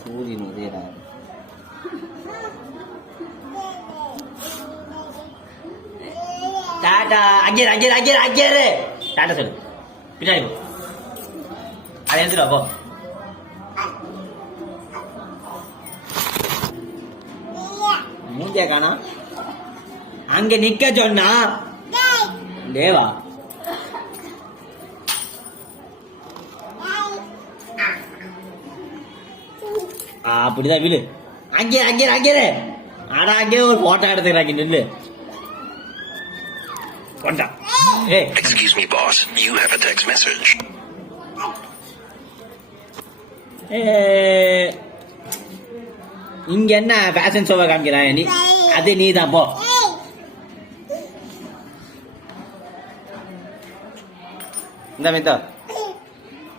சூரியன் உதயறாரு. டாடா. அங்கேரு டாட்டா சொல்லு. பின்னாடி போ. அதை எடுத்துட்டு போ. மூஞ்சியா காணா. அங்க நிக்க சொன்னா தேவா. அப்படிதான் விழு. அங்கே ஆனா அங்கே ஒரு போட்டோ எடுத்துக்கிறாங்க. நில்லு கொண்டா. Excuse me, boss. You have a text message. இங்க என்ன ஃபேஷன் ஷோவை காமிக்கிறான் நீ? அது நீ தான் போ. இந்த மித்தா